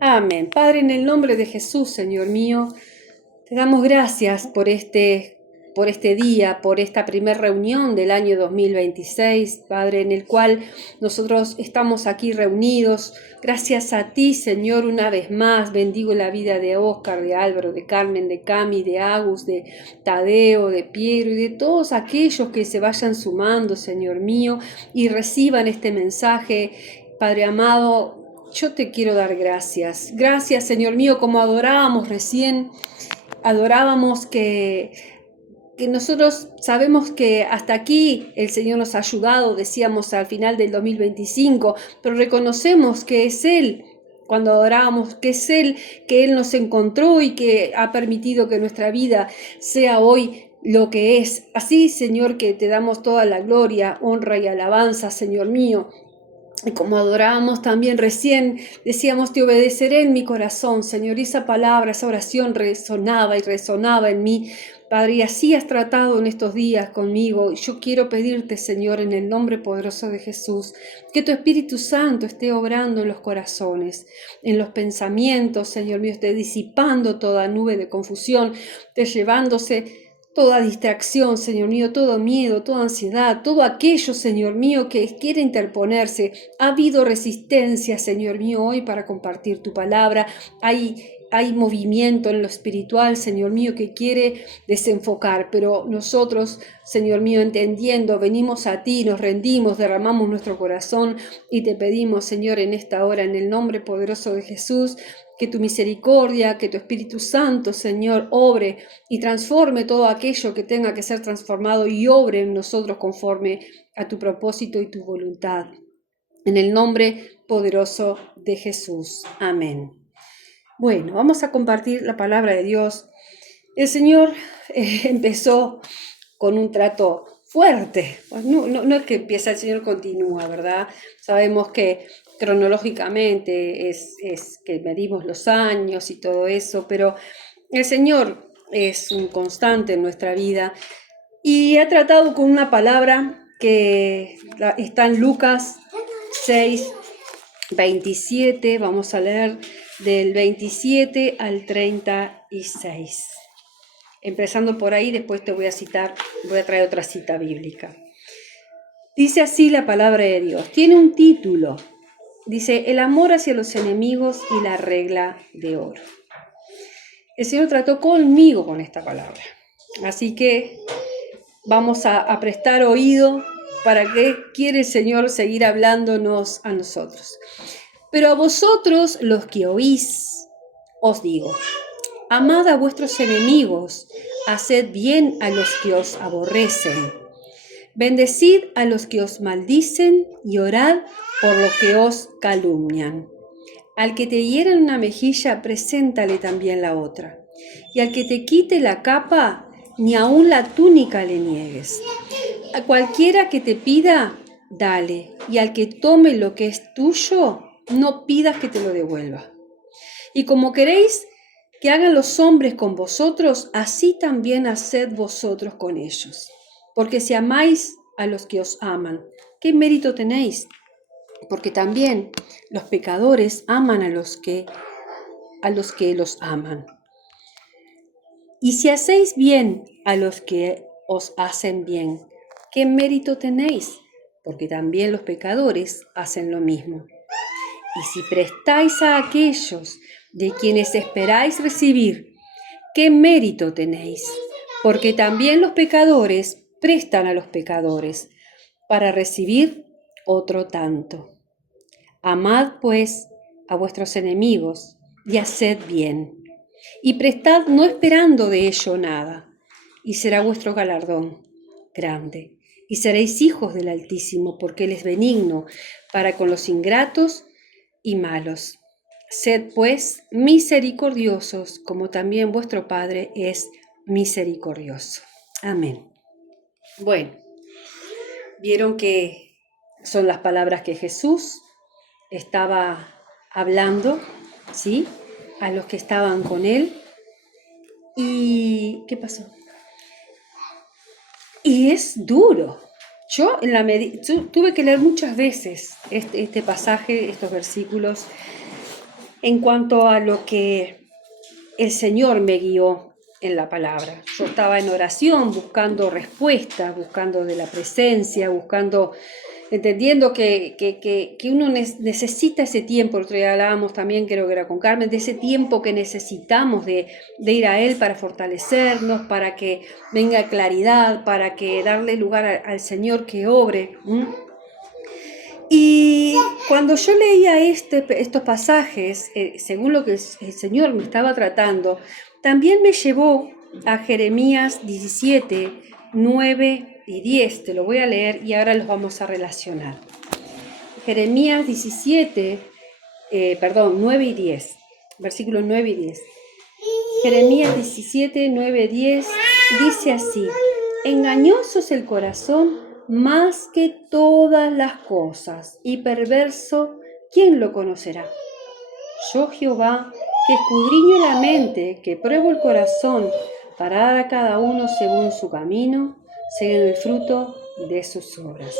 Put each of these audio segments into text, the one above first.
Amén. Padre, en el nombre de Jesús, Señor mío, te damos gracias por este día, por esta primera reunión del año 2026, Padre, en el cual nosotros estamos aquí reunidos. Gracias a ti, Señor, una vez más. Bendigo la vida de Óscar, de Álvaro, de Carmen, de Cami, de Agus, de Tadeo, de Piero y de todos aquellos que se vayan sumando, Señor mío, y reciban este mensaje, Padre amado. Yo te quiero dar gracias. Gracias, Señor mío, como adorábamos recién, adorábamos que nosotros sabemos que hasta aquí el Señor nos ha ayudado, decíamos al final del 2025, pero reconocemos que es Él, cuando adorábamos, que es Él, que Él nos encontró y que ha permitido que nuestra vida sea hoy lo que es. Así, Señor, que te damos toda la gloria, honra y alabanza, Señor mío. Y como adorábamos también recién, decíamos, te obedeceré en mi corazón, Señor. Y esa palabra, esa oración resonaba y resonaba en mí. Padre, y así has tratado en estos días conmigo. Yo quiero pedirte, Señor, en el nombre poderoso de Jesús, que tu Espíritu Santo esté obrando en los corazones, en los pensamientos, Señor mío, esté disipando toda nube de confusión, esté llevándose toda distracción, Señor mío, todo miedo, toda ansiedad, todo aquello, Señor mío, que quiere interponerse. Ha habido resistencia, Señor mío, hoy para compartir tu palabra. Hay movimiento en lo espiritual, Señor mío, que quiere desenfocar, pero nosotros, Señor mío, entendiendo, venimos a ti, nos rendimos, derramamos nuestro corazón y te pedimos, Señor, en esta hora, en el nombre poderoso de Jesús, que tu misericordia, que tu Espíritu Santo, Señor, obre y transforme todo aquello que tenga que ser transformado y obre en nosotros conforme a tu propósito y tu voluntad. En el nombre poderoso de Jesús. Amén. Bueno, vamos a compartir la palabra de Dios. El Señor empezó con un trato fuerte. No es que empieza, el Señor continúa, ¿verdad? Sabemos que cronológicamente es que medimos los años y todo eso, pero el Señor es un constante en nuestra vida y ha tratado con una palabra que está en Lucas 6, 27, vamos a leer del 27 al 36. Empezando por ahí, después te voy a traer otra cita bíblica. Dice así la palabra de Dios. Tiene un título. Dice, el amor hacia los enemigos y la regla de oro. El Señor trató conmigo con esta palabra. Así que vamos a prestar oído para que quiere el Señor seguir hablándonos a nosotros. Pero a vosotros, los que oís, os digo, amad a vuestros enemigos, haced bien a los que os aborrecen, bendecid a los que os maldicen y orad por los que os calumnian. Al que te hiera en una mejilla, preséntale también la otra. Y al que te quite la capa, ni aun la túnica le niegues. A cualquiera que te pida, dale. Y al que tome lo que es tuyo, no pidas que te lo devuelva. Y como queréis que hagan los hombres con vosotros, así también haced vosotros con ellos. Porque si amáis a los que os aman, ¿qué mérito tenéis? Porque también los pecadores aman a los que los aman. Y si hacéis bien a los que os hacen bien, ¿qué mérito tenéis? Porque también los pecadores hacen lo mismo. Y si prestáis a aquellos de quienes esperáis recibir, ¿qué mérito tenéis? Porque también los pecadores prestan a los pecadores para recibir otro tanto. Amad, pues, a vuestros enemigos y haced bien. Y prestad no esperando de ello nada, y será vuestro galardón grande. Y seréis hijos del Altísimo, porque Él es benigno para con los ingratos y malos. Sed, pues, misericordiosos, como también vuestro Padre es misericordioso. Amén. Bueno, vieron que son las palabras que Jesús estaba hablando, ¿sí?, a los que estaban con él. ¿Y qué pasó? Y es duro. Yo tuve que leer muchas veces este pasaje, estos versículos, en cuanto a lo que el Señor me guió en la palabra. Yo estaba en oración, buscando respuestas, buscando de la presencia, entendiendo que uno necesita ese tiempo. El otro día hablábamos también, creo que era con Carmen, de ese tiempo que necesitamos de ir a Él para fortalecernos, para que venga claridad, para que darle lugar al Señor que obre. Y cuando yo leía estos pasajes, según lo que el Señor me estaba tratando, también me llevó a Jeremías 17, 9 y 10. Te lo voy a leer y ahora los vamos a relacionar. Jeremías 9 y 10. Versículos 9 y 10. Jeremías 17, 9, 10 dice así: engañoso es el corazón más que todas las cosas, y perverso, ¿quién lo conocerá? Yo, Jehová, que escudriño la mente, que pruebo el corazón, para dar a cada uno según su camino, según el fruto de sus obras.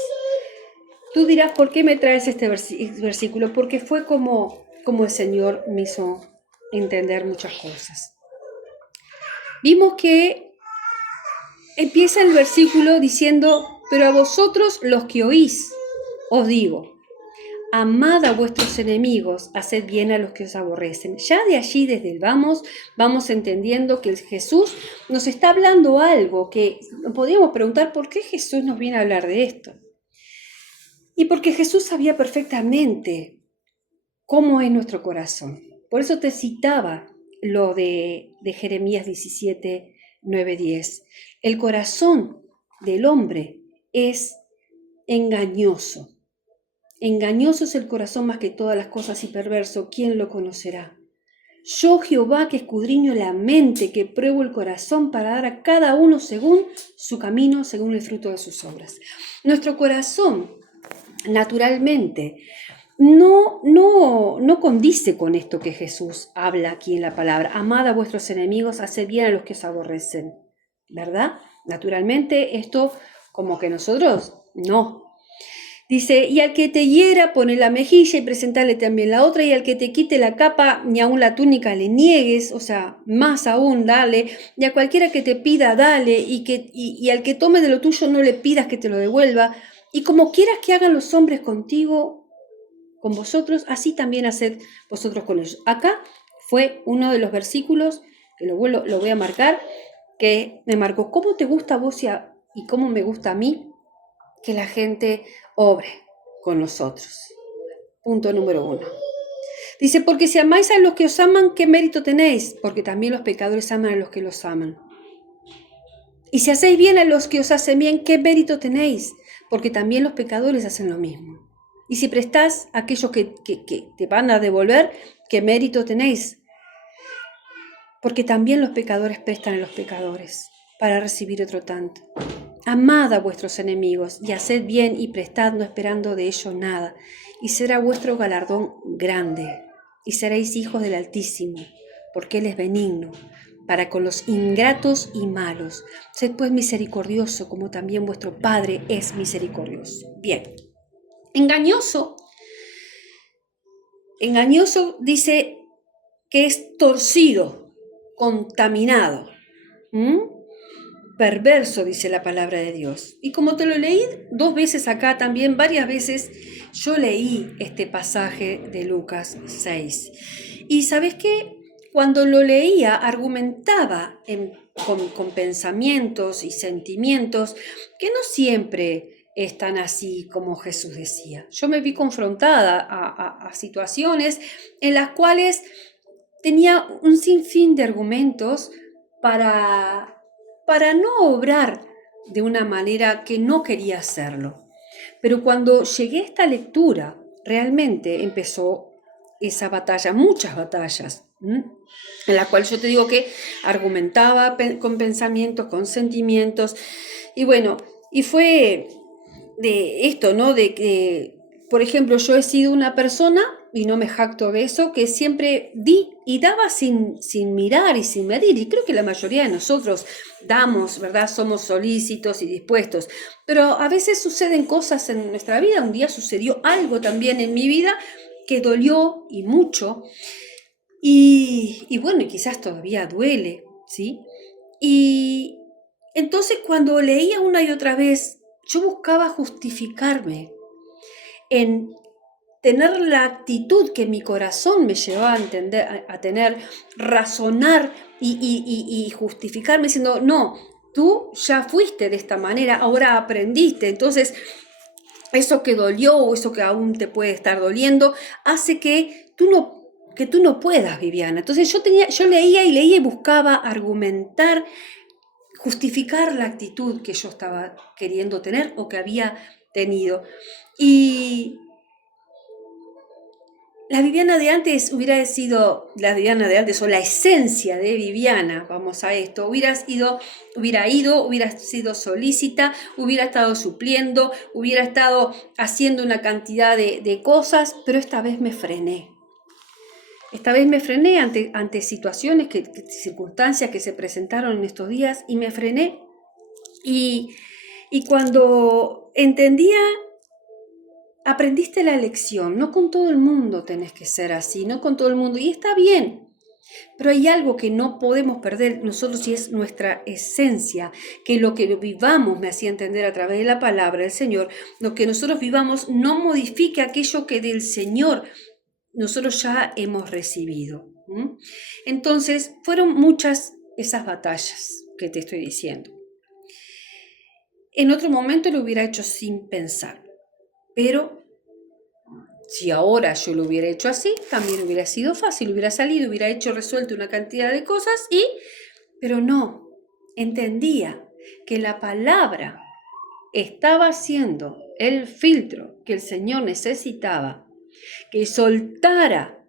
Tú dirás, ¿por qué me traes este versículo? Porque fue como el Señor me hizo entender muchas cosas. Vimos que empieza el versículo diciendo: pero a vosotros los que oís, os digo, amad a vuestros enemigos, haced bien a los que os aborrecen. Ya de allí, desde el vamos entendiendo que Jesús nos está hablando algo que podríamos preguntar: ¿por qué Jesús nos viene a hablar de esto? Y porque Jesús sabía perfectamente cómo es nuestro corazón. Por eso te citaba lo de Jeremías 17, 9, 10. El corazón del hombre es engañoso. Engañoso es el corazón más que todas las cosas y perverso, ¿quién lo conocerá? Yo, Jehová, que escudriño la mente, que pruebo el corazón para dar a cada uno según su camino, según el fruto de sus obras. Nuestro corazón, naturalmente, no condice con esto que Jesús habla aquí en la palabra. Amad a vuestros enemigos, haced bien a los que os aborrecen, ¿verdad? Naturalmente, esto como que nosotros no. Dice: y al que te hiera, pone la mejilla y presentale también la otra, y al que te quite la capa, ni aun la túnica le niegues, o sea, más aún dale, y a cualquiera que te pida, dale, y al que tome de lo tuyo, no le pidas que te lo devuelva, y como quieras que hagan los hombres contigo, con vosotros, así también haced vosotros con ellos. Acá fue uno de los versículos, que lo voy a marcar, que me marcó: ¿cómo te gusta a vos y cómo me gusta a mí que la gente obre con nosotros? Punto número 1. Dice: porque si amáis a los que os aman, ¿qué mérito tenéis? Porque también los pecadores aman a los que los aman. Y si hacéis bien a los que os hacen bien, ¿qué mérito tenéis? Porque también los pecadores hacen lo mismo. Y si prestás a aquellos que te van a devolver, ¿qué mérito tenéis? Porque también los pecadores prestan a los pecadores para recibir otro tanto. Amad a vuestros enemigos y haced bien y prestad, no esperando de ello nada, y será vuestro galardón grande, y seréis hijos del Altísimo, porque Él es benigno para con los ingratos y malos. Sed pues misericordioso, como también vuestro Padre es misericordioso. Bien. Engañoso dice que es torcido, contaminado. Perverso, dice la palabra de Dios. Y como te lo leí 2 veces acá, también varias veces yo leí este pasaje de Lucas 6. Y ¿sabes qué? Cuando lo leía, argumentaba con pensamientos y sentimientos que no siempre están así como Jesús decía. Yo me vi confrontada a situaciones en las cuales tenía un sinfín de argumentos para no obrar de una manera que no quería hacerlo. Pero cuando llegué a esta lectura, realmente empezó esa batalla, muchas batallas, en la cual yo te digo que argumentaba con pensamientos, con sentimientos, y bueno, y fue de esto, ¿no? De que, por ejemplo, yo he sido una persona, y no me jacto de eso, que siempre di y daba sin mirar y sin medir, y creo que la mayoría de nosotros damos, ¿verdad? Somos solícitos y dispuestos, pero a veces suceden cosas en nuestra vida. Un día sucedió algo también en mi vida que dolió y mucho, Y bueno, y quizás todavía duele, ¿sí? Y entonces cuando leía una y otra vez, yo buscaba justificarme en tener la actitud que mi corazón me llevaba a entender, a tener, razonar y justificarme diciendo, no, tú ya fuiste de esta manera, ahora aprendiste, entonces eso que dolió o eso que aún te puede estar doliendo hace que tú no puedas, Viviana. Entonces yo leía y leía y buscaba argumentar, justificar la actitud que yo estaba queriendo tener o que había tenido. Y la Viviana de antes hubiera sido, la Viviana de antes o la esencia de Viviana, vamos a esto, hubiera sido solícita, hubiera estado supliendo, hubiera estado haciendo una cantidad de cosas, pero esta vez me frené. Esta vez me frené ante situaciones, circunstancias que se presentaron en estos días y me frené. Y cuando entendía, aprendiste la lección, no con todo el mundo tenés que ser así, no con todo el mundo, y está bien, pero hay algo que no podemos perder nosotros y es nuestra esencia, que lo que vivamos, me hacía entender a través de la palabra del Señor, lo que nosotros vivamos no modifique aquello que del Señor nosotros ya hemos recibido. Entonces, fueron muchas esas batallas que te estoy diciendo. En otro momento lo hubiera hecho sin pensar, pero si ahora yo lo hubiera hecho así, también hubiera sido fácil, hubiera salido, hubiera resuelto una cantidad de cosas pero no, entendía que la palabra estaba siendo el filtro que el Señor necesitaba, que soltara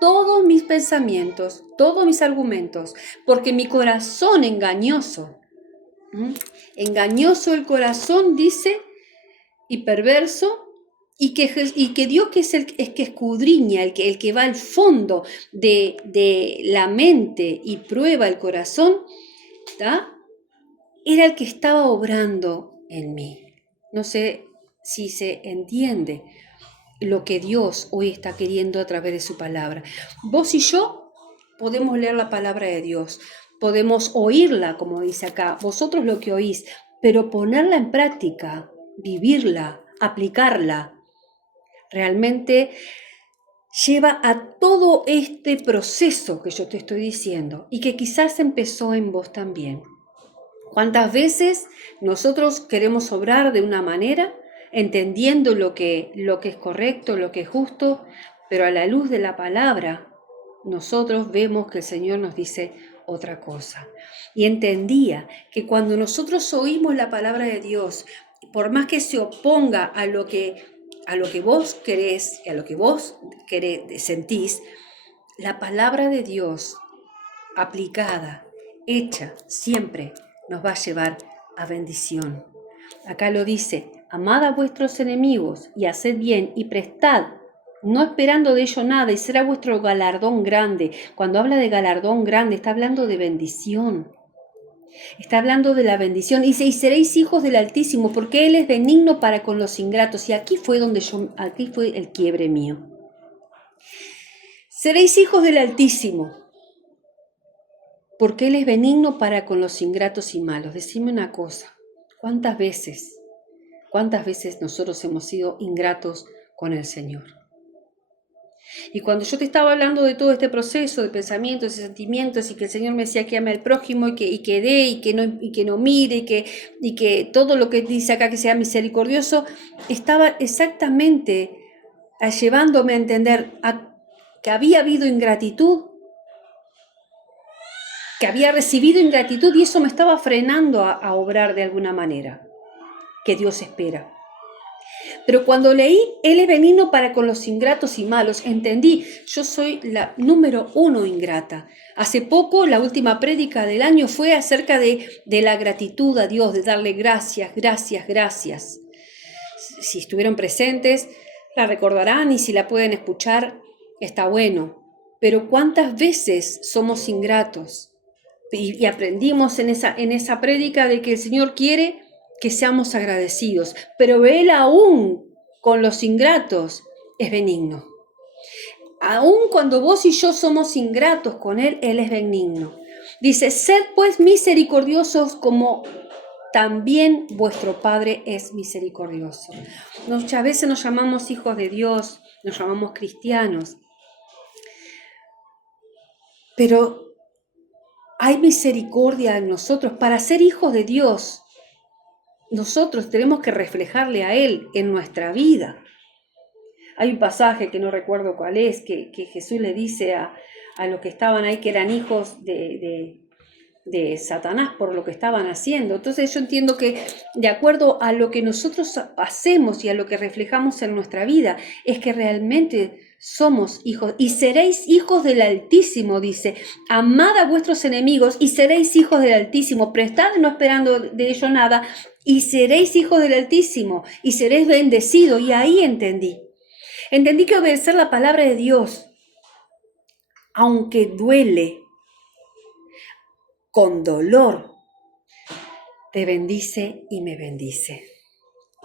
todos mis pensamientos, todos mis argumentos, porque mi corazón engañoso, engañoso el corazón, dice, y perverso, y que Dios, que es que escudriña, el que va al fondo de la mente y prueba el corazón, ¿tá? Era el que estaba obrando en mí. No sé si se entiende lo que Dios hoy está queriendo a través de su palabra. Vos y yo podemos leer la palabra de Dios, podemos oírla, como dice acá, vosotros lo que oís, pero ponerla en práctica, vivirla, aplicarla, realmente lleva a todo este proceso que yo te estoy diciendo y que quizás empezó en vos también. ¿Cuántas veces nosotros queremos obrar de una manera, entendiendo lo que es correcto, lo que es justo, pero a la luz de la palabra, nosotros vemos que el Señor nos dice otra cosa? Y entendía que cuando nosotros oímos la palabra de Dios, por más que se oponga a lo que vos querés, a lo que vos sentís, la palabra de Dios aplicada, hecha, siempre nos va a llevar a bendición. Acá lo dice: amad a vuestros enemigos y haced bien y prestad, no esperando de ello nada, y será vuestro galardón grande. Cuando habla de galardón grande, está hablando de bendición. Está hablando de la bendición. Dice: y seréis hijos del Altísimo, porque Él es benigno para con los ingratos. Y aquí fue el quiebre mío. Seréis hijos del Altísimo, porque Él es benigno para con los ingratos y malos. Decime una cosa: ¿cuántas veces nosotros hemos sido ingratos con el Señor? Y cuando yo te estaba hablando de todo este proceso de pensamientos y sentimientos, y que el Señor me decía que ame al prójimo y que dé y que no mire y que todo lo que dice acá que sea misericordioso, estaba exactamente llevándome a entender que había habido ingratitud, que había recibido ingratitud, y eso me estaba frenando a obrar de alguna manera que Dios espera. Pero cuando leí Él es benigno para con los ingratos y malos, entendí: yo soy la número 1 ingrata. Hace poco, la última prédica del año fue acerca de la gratitud a Dios, de darle gracias, gracias, gracias. Si estuvieron presentes, la recordarán, y si la pueden escuchar, está bueno. Pero ¿cuántas veces somos ingratos? Y aprendimos en esa prédica de que el Señor quiere que seamos agradecidos, pero Él aún con los ingratos es benigno. Aun cuando vos y yo somos ingratos con Él, Él es benigno. Dice, sed pues misericordiosos como también vuestro Padre es misericordioso. Muchas veces nos llamamos hijos de Dios, nos llamamos cristianos, pero hay misericordia en nosotros. Para ser hijos de Dios, nosotros tenemos que reflejarle a Él en nuestra vida. Hay un pasaje que no recuerdo cuál es, que Jesús le dice a los que estaban ahí que eran hijos de Satanás por lo que estaban haciendo. Entonces yo entiendo que de acuerdo a lo que nosotros hacemos y a lo que reflejamos en nuestra vida, es que realmente somos hijos. Y seréis hijos del Altísimo, dice, amad a vuestros enemigos y seréis hijos del Altísimo, prestad no esperando de ello nada, y seréis hijos del Altísimo, y seréis bendecidos. Y ahí entendí que obedecer la palabra de Dios, aunque duele, con dolor, te bendice y me bendice.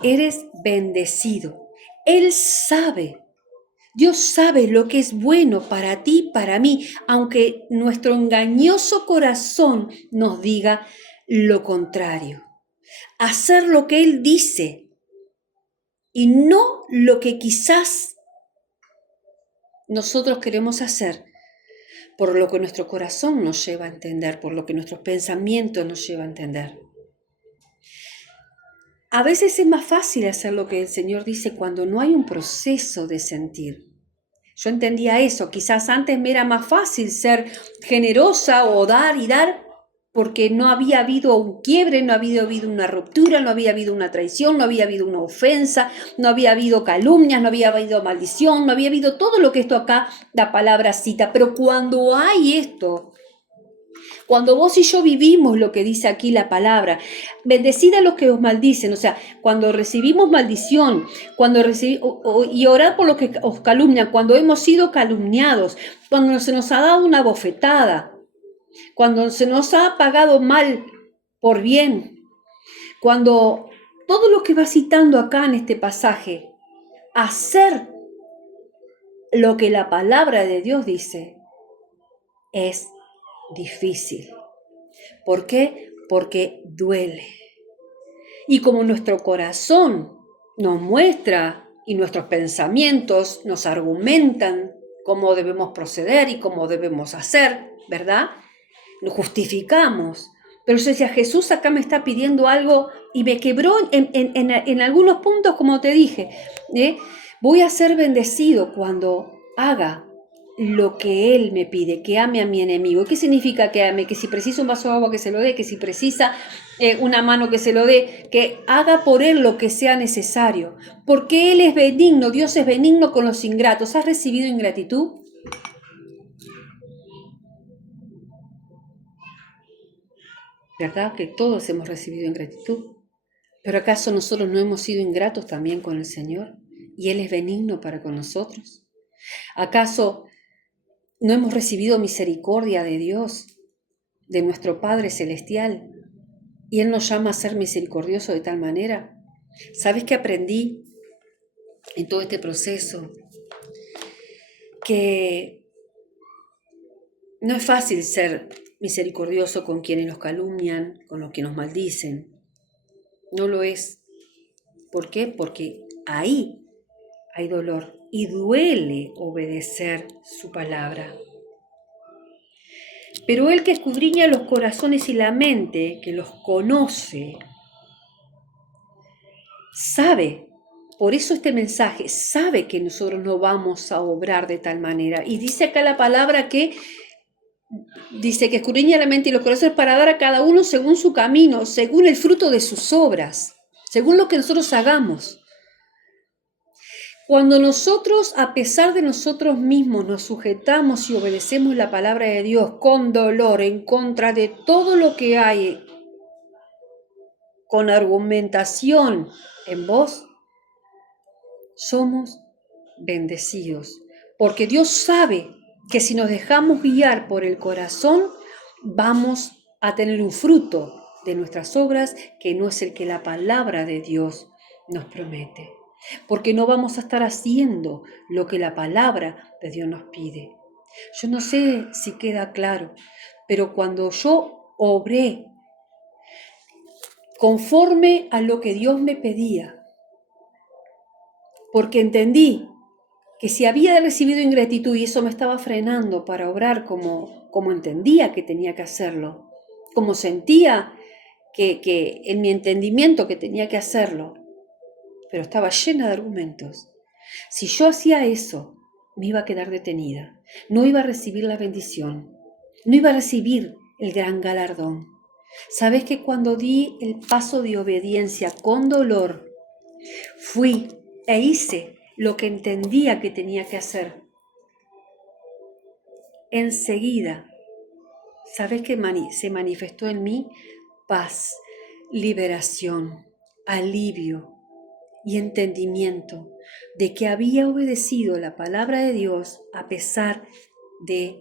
Eres bendecido. Él sabe, Dios sabe lo que es bueno para ti, para mí, aunque nuestro engañoso corazón nos diga lo contrario. Hacer lo que Él dice y no lo que quizás nosotros queremos hacer, por lo que nuestro corazón nos lleva a entender, por lo que nuestros pensamientos nos llevan a entender. A veces es más fácil hacer lo que el Señor dice cuando no hay un proceso de sentir. Yo entendía eso, quizás antes me era más fácil ser generosa o dar y dar, porque no había habido un quiebre, no había habido una ruptura, no había habido una traición, no había habido una ofensa, no había habido calumnias, no había habido maldición, no había habido todo lo que esto acá la palabra cita. Pero cuando hay esto, cuando vos y yo vivimos lo que dice aquí la palabra, bendecid a los que os maldicen, o sea, cuando recibimos maldición, y orad por los que os calumnian, cuando hemos sido calumniados, cuando se nos ha dado una bofetada, cuando se nos ha pagado mal por bien, cuando todo lo que va citando acá en este pasaje, hacer lo que la palabra de Dios dice es difícil. ¿Por qué? Porque duele. Y como nuestro corazón nos muestra y nuestros pensamientos nos argumentan cómo debemos proceder y cómo debemos hacer, ¿verdad? Nos justificamos. Pero yo decía, Jesús acá me está pidiendo algo y me quebró en algunos puntos, como te dije. Voy a ser bendecido cuando haga lo que Él me pide, que ame a mi enemigo. ¿Qué significa que ame? Que si precisa un vaso de agua que se lo dé, que si precisa una mano que se lo dé, que haga por Él lo que sea necesario. Porque Él es benigno, Dios es benigno con los ingratos. ¿Has recibido ingratitud? ¿Verdad que todos hemos recibido ingratitud? ¿Pero acaso nosotros no hemos sido ingratos también con el Señor? ¿Y Él es benigno para con nosotros? ¿Acaso no hemos recibido misericordia de Dios, de nuestro Padre Celestial? ¿Y Él nos llama a ser misericordioso de tal manera? ¿Sabes qué aprendí en todo este proceso? Que no es fácil ser misericordioso con quienes nos calumnian, con los que nos maldicen. No lo es. ¿Por qué? Porque ahí hay dolor y duele obedecer su palabra. Pero Él que escudriña los corazones y la mente, que los conoce, sabe, por eso este mensaje, sabe que nosotros no vamos a obrar de tal manera. Y dice acá la palabra que dice que escudriña la mente y los corazones para dar a cada uno según su camino, según el fruto de sus obras, según lo que nosotros hagamos. Cuando nosotros, a pesar de nosotros mismos, nos sujetamos y obedecemos la palabra de Dios con dolor, en contra de todo lo que hay, con argumentación en vos, somos bendecidos. Porque Dios sabe que si nos dejamos guiar por el corazón, vamos a tener un fruto de nuestras obras que no es el que la palabra de Dios nos promete. porque no vamos a estar haciendo lo que la palabra de Dios nos pide. Yo no sé si queda claro, pero cuando yo obré conforme a lo que Dios me pedía, porque entendí que si había recibido ingratitud y eso me estaba frenando para obrar como entendía que tenía que hacerlo, como sentía que en mi entendimiento que tenía que hacerlo, pero estaba llena de argumentos. Si yo hacía eso, me iba a quedar detenida, no iba a recibir la bendición, no iba a recibir el gran galardón. ¿Sabes que cuando di el paso de obediencia con dolor, fui e hice lo que entendía que tenía que hacer? Enseguida, ¿sabes qué se manifestó en mí? Paz, liberación, alivio y entendimiento de que había obedecido la palabra de Dios a pesar de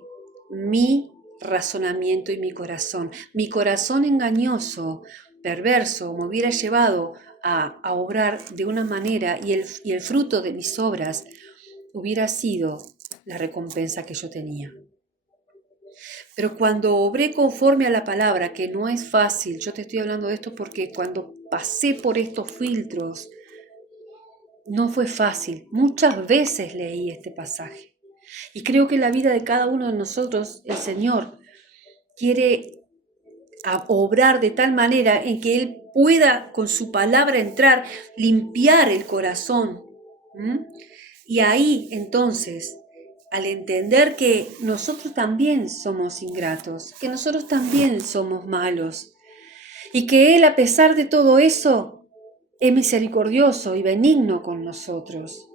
mi razonamiento y mi corazón. Mi corazón engañoso, perverso, me hubiera llevado a obrar de una manera y el fruto de mis obras hubiera sido la recompensa que yo tenía. Pero cuando obré conforme a la palabra, que no es fácil, yo te estoy hablando de esto porque cuando pasé por estos filtros, no fue fácil. Muchas veces leí este pasaje. Y creo que en la vida de cada uno de nosotros, el Señor quiere obrar de tal manera en que Él pueda con su palabra entrar, limpiar el corazón. Y ahí entonces, al entender que nosotros también somos ingratos, que nosotros también somos malos, y que Él, a pesar de todo eso, es misericordioso y benigno con nosotros,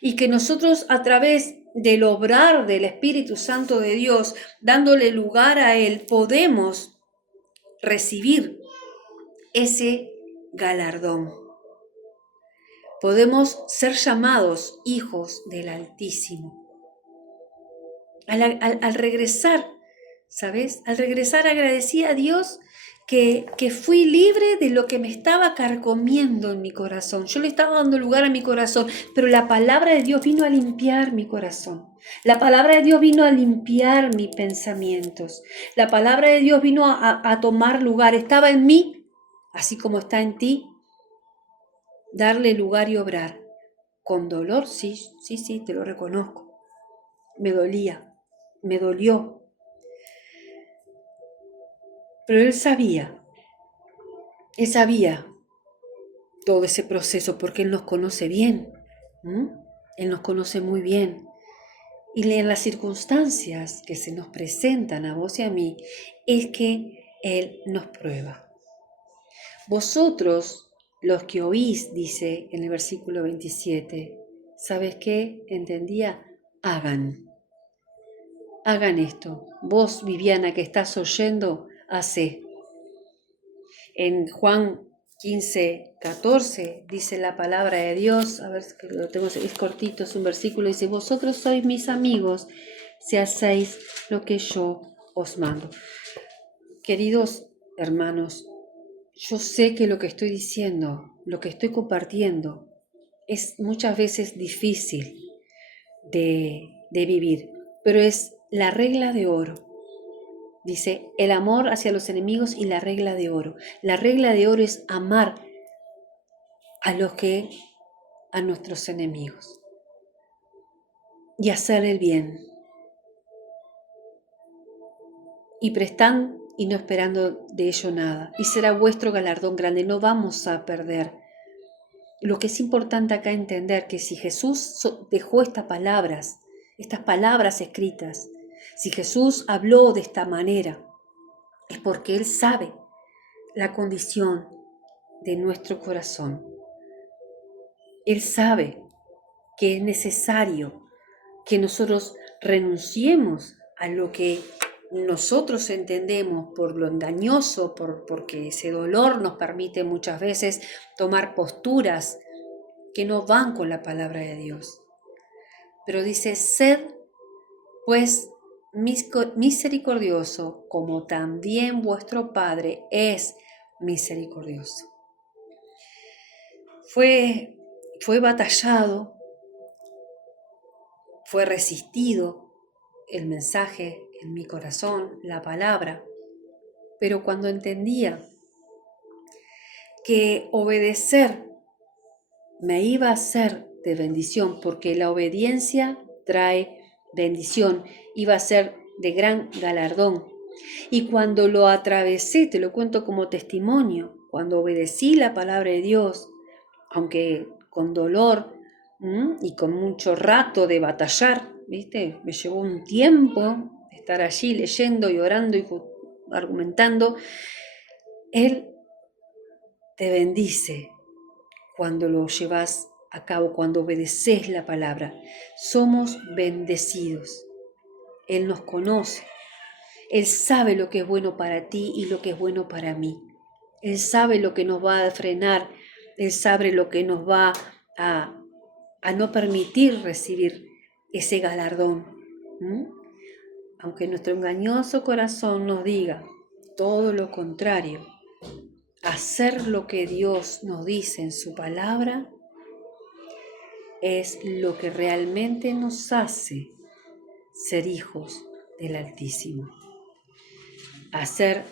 y que nosotros a través del obrar del Espíritu Santo de Dios, dándole lugar a Él, podemos recibir ese galardón. Podemos ser llamados hijos del Altísimo. Al regresar, ¿sabes? Al regresar agradecí a Dios que fui libre de lo que me estaba carcomiendo en mi corazón. Yo le estaba dando lugar a mi corazón, pero la palabra de Dios vino a limpiar mi corazón. La palabra de Dios vino a limpiar mis pensamientos. La palabra de Dios vino a tomar lugar. Estaba en mí, así como está en ti, darle lugar y obrar. Con dolor, sí, te lo reconozco. Me dolía, me dolió. Pero Él sabía todo ese proceso porque Él nos conoce bien. Él nos conoce muy bien. Y en las circunstancias que se nos presentan a vos y a mí, es que Él nos prueba. Vosotros, los que oís, dice en el versículo 27, ¿sabes qué? Entendía, hagan esto. Vos, Viviana, que estás oyendo, hacé. En Juan 15:14 dice la palabra de Dios, a ver que lo tengo, es cortito, es un versículo, dice: vosotros sois mis amigos si hacéis lo que yo os mando. Queridos hermanos, yo sé que lo que estoy diciendo, lo que estoy compartiendo, es muchas veces difícil de vivir, pero es la regla de oro. Dice, el amor hacia los enemigos y la regla de oro. La regla de oro es amar a nuestros enemigos y hacer el bien. Y prestan y no esperando de ello nada. Y será vuestro galardón grande. No vamos a perder. Lo que es importante acá entender que si Jesús dejó estas palabras escritas, si Jesús habló de esta manera, es porque Él sabe la condición de nuestro corazón. Él sabe que es necesario que nosotros renunciemos a lo que nosotros entendemos por lo engañoso, porque ese dolor nos permite muchas veces tomar posturas que no van con la palabra de Dios. Pero dice, sed pues misericordioso, como también vuestro Padre es misericordioso. Fue fue batallado, fue resistido el mensaje en mi corazón, la palabra, pero cuando entendía que obedecer me iba a ser de bendición, porque la obediencia trae bendición, iba a ser de gran galardón. Y cuando lo atravesé, te lo cuento como testimonio, cuando obedecí la palabra de Dios, aunque con dolor y con mucho rato de batallar, ¿viste? Me llevó un tiempo estar allí leyendo y orando y argumentando. Él te bendice cuando lo llevas a cabo, cuando obedeces la palabra. Somos bendecidos. Él nos conoce. Él sabe lo que es bueno para ti y lo que es bueno para mí. Él sabe lo que nos va a frenar. Él sabe lo que nos va a no permitir recibir ese galardón. Aunque nuestro engañoso corazón nos diga todo lo contrario, hacer lo que Dios nos dice en su palabra es lo que realmente nos hace ser hijos del Altísimo, a ser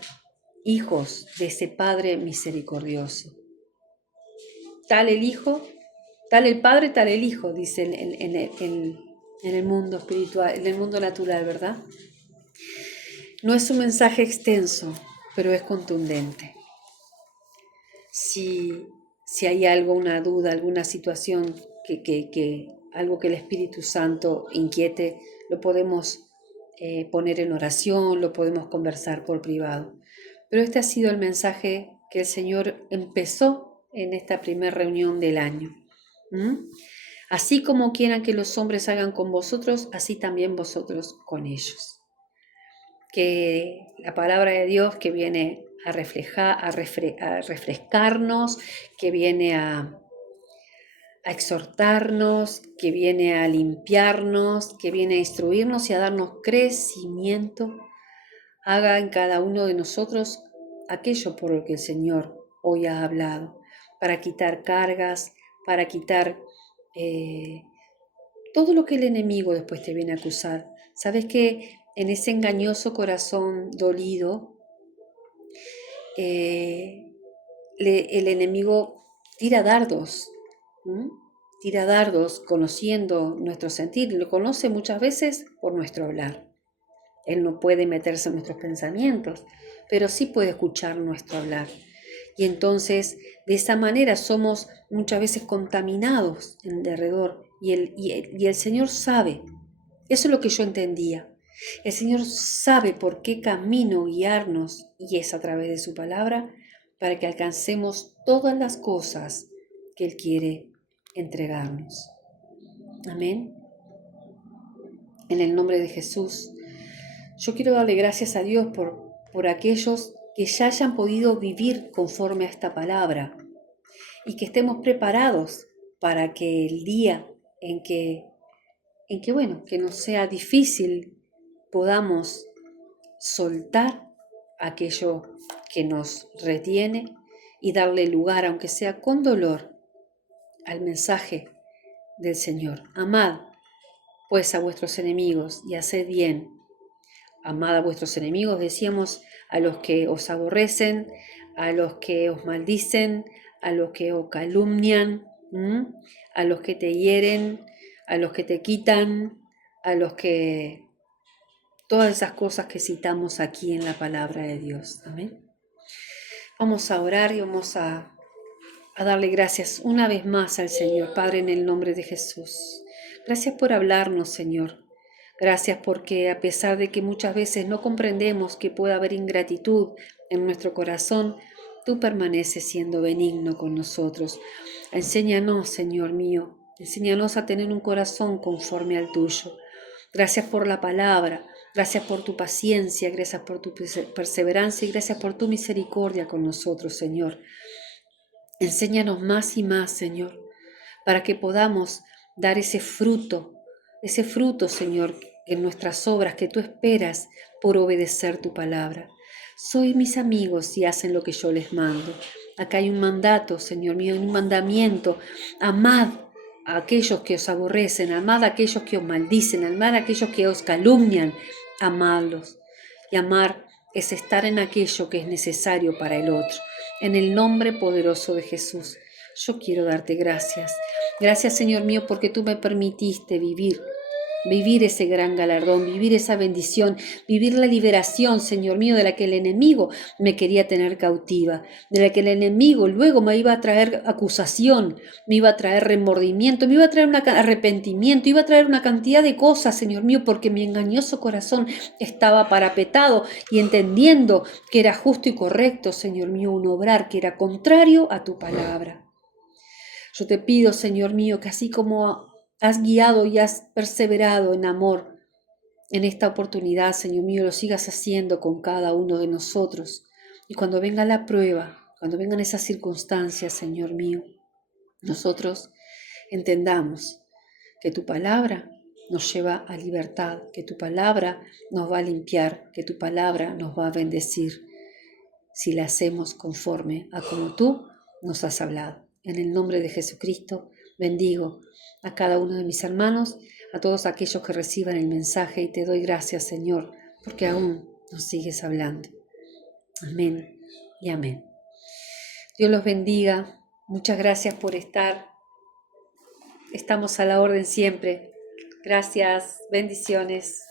hijos de ese Padre misericordioso. Tal el Hijo, tal el Padre, tal el Hijo, dice en el mundo espiritual, en el mundo natural, ¿verdad? No es un mensaje extenso, pero es contundente. Si hay algo, una duda, alguna situación algo que el Espíritu Santo inquiete, lo podemos poner en oración, lo podemos conversar por privado. Pero este ha sido el mensaje que el Señor empezó en esta primera reunión del año. Así como quieran que los hombres hagan con vosotros, así también vosotros con ellos. Que la palabra de Dios que viene a reflejar, a refrescarnos, que viene a exhortarnos, que viene a limpiarnos, que viene a instruirnos y a darnos crecimiento, haga en cada uno de nosotros aquello por lo que el Señor hoy ha hablado, para quitar cargas, para quitar todo lo que el enemigo después te viene a acusar. ¿Sabes que en ese engañoso corazón dolido, el enemigo tira dardos? Tira dardos conociendo nuestro sentir? Lo conoce muchas veces por nuestro hablar. Él no puede meterse en nuestros pensamientos, pero sí puede escuchar nuestro hablar. Y entonces, de esa manera somos muchas veces contaminados en derredor. Y el Señor sabe. Eso es lo que yo entendía. El Señor sabe por qué camino guiarnos, y es a través de su palabra, para que alcancemos todas las cosas que Él quiere entregarnos. Amén. En el nombre de Jesús, yo quiero darle gracias a Dios por aquellos que ya hayan podido vivir conforme a esta palabra y que estemos preparados para que el día en que que nos sea difícil, podamos soltar aquello que nos retiene y darle lugar, aunque sea con dolor, al mensaje del Señor. Amad pues a vuestros enemigos y haced bien. Amad a vuestros enemigos, decíamos, a los que os aborrecen, a los que os maldicen, a los que os calumnian, a los que te hieren, a los que te quitan, a los que... Todas esas cosas que citamos aquí en la palabra de Dios. Amén. Vamos a orar y vamos a darle gracias una vez más al Señor, Padre, en el nombre de Jesús. Gracias por hablarnos, Señor. Gracias porque a pesar de que muchas veces no comprendemos que pueda haber ingratitud en nuestro corazón, tú permaneces siendo benigno con nosotros. Enséñanos, Señor mío, enséñanos a tener un corazón conforme al tuyo. Gracias por la palabra, gracias por tu paciencia, gracias por tu perseverancia y gracias por tu misericordia con nosotros, Señor. Enséñanos más y más, Señor, para que podamos dar ese fruto, Señor, en nuestras obras que tú esperas por obedecer tu palabra. Soy mis amigos y hacen lo que yo les mando. Acá hay un mandato, Señor mío, un mandamiento. Amad a aquellos que os aborrecen, amad a aquellos que os maldicen, amad a aquellos que os calumnian, amadlos. Y amar es estar en aquello que es necesario para el otro. En el nombre poderoso de Jesús, yo quiero darte gracias. Gracias, Señor mío, porque tú me permitiste vivir ese gran galardón, vivir esa bendición, vivir la liberación, Señor mío, de la que el enemigo me quería tener cautiva, de la que el enemigo luego me iba a traer acusación, me iba a traer remordimiento, me iba a traer un arrepentimiento, iba a traer una cantidad de cosas, Señor mío, porque mi engañoso corazón estaba parapetado y entendiendo que era justo y correcto, Señor mío, un obrar que era contrario a tu palabra. Yo te pido, Señor mío, que así como has guiado y has perseverado en amor en esta oportunidad, Señor mío, lo sigas haciendo con cada uno de nosotros. Y cuando venga la prueba, cuando vengan esas circunstancias, Señor mío, nosotros entendamos que tu palabra nos lleva a libertad, que tu palabra nos va a limpiar, que tu palabra nos va a bendecir, si la hacemos conforme a como tú nos has hablado. En el nombre de Jesucristo, bendigo a cada uno de mis hermanos, a todos aquellos que reciban el mensaje y te doy gracias, Señor, porque aún nos sigues hablando. Amén y amén. Dios los bendiga. Muchas gracias por estar. Estamos a la orden siempre. Gracias. Bendiciones.